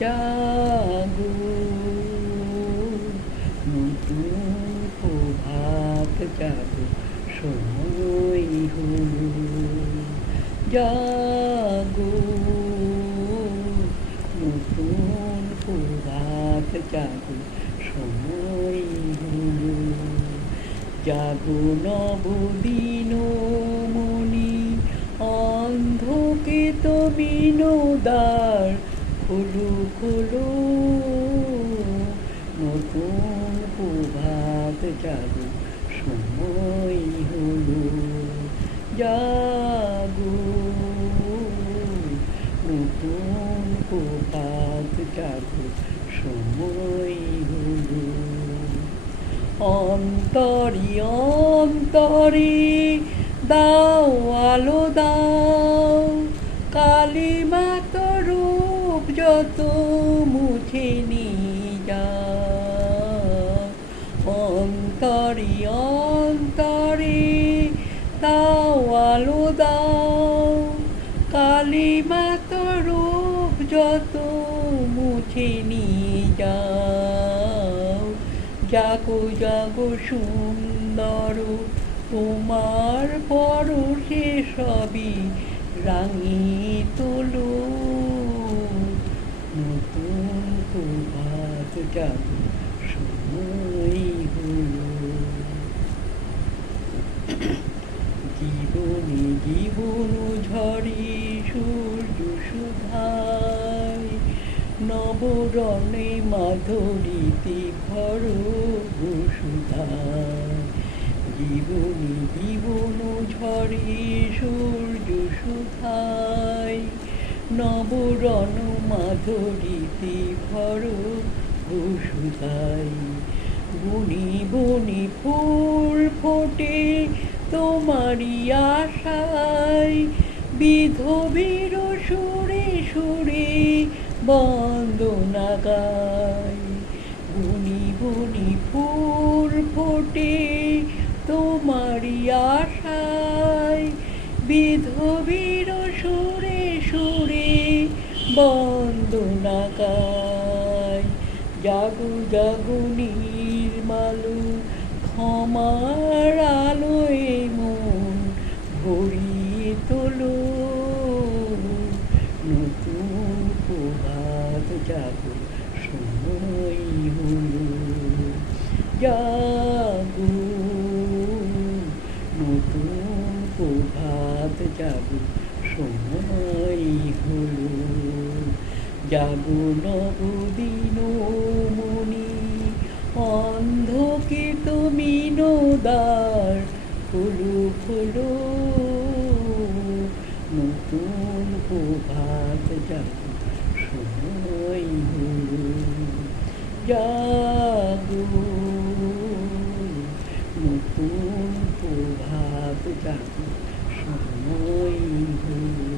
জাগো, নতুন প্রভাত জাগো, সময় হলো। জাগো, নতুন প্রভাত জাগো, সময় হলো। জাগো নবদিন মনি, অন্ধকে তুমি দ্বার খোলো খোলো। নতুন প্রভাত জাগো, সময় হলো। জাগো, নতুন প্রভাত জাগো, সময় হলো। অন্তরি অন্তরি দাও আলো দাও, কালিমাত রূপ যত মুছে নিয়ে যাও। অন্তরি অন্তরি দাও আলো দাও, কালিমাত রূপ যত মুছে নিয়ে যাও। জাগো জাগো সুন্দর, তোমার পরশে সবই রাঙিয়ে তোলো। নতুন প্রভাত জাগো, সময় হলো। জীবনে জীবন ঝরে সূর্য সুধায়, নবরণে মাধুরীতে ভরো বসুধায়। জীবনে জীবন ঝরে সূর্য সুধায়, নবরণ মাধুরীতে ভরো বসুধায়। বনে বনে ফুল ফোটে তোমারই আশায়, বিধবীর সুরে সুরে বন্দনা গায়। বনি বনি ফুল ফোটে তোমারই আশায়, বিধবীর সুরে সুরে বন্দনা গায়। জাগো জাগো নির্মালু, ক্ষমার আলোয় মন ভরিয়ে তোলো। নতুন প্রভাত জাগো, সময় হলো। জাগো, নতুন প্রভাত জাগো, সময় হলো। জাগো নবদিন মনি, অন্ধকে তুমি দ্বার খোলো খোলো। নতুন প্রভাত জাগো, সময় হলো। জাগো, নতুন প্রভাত জাগো, সময় হলো।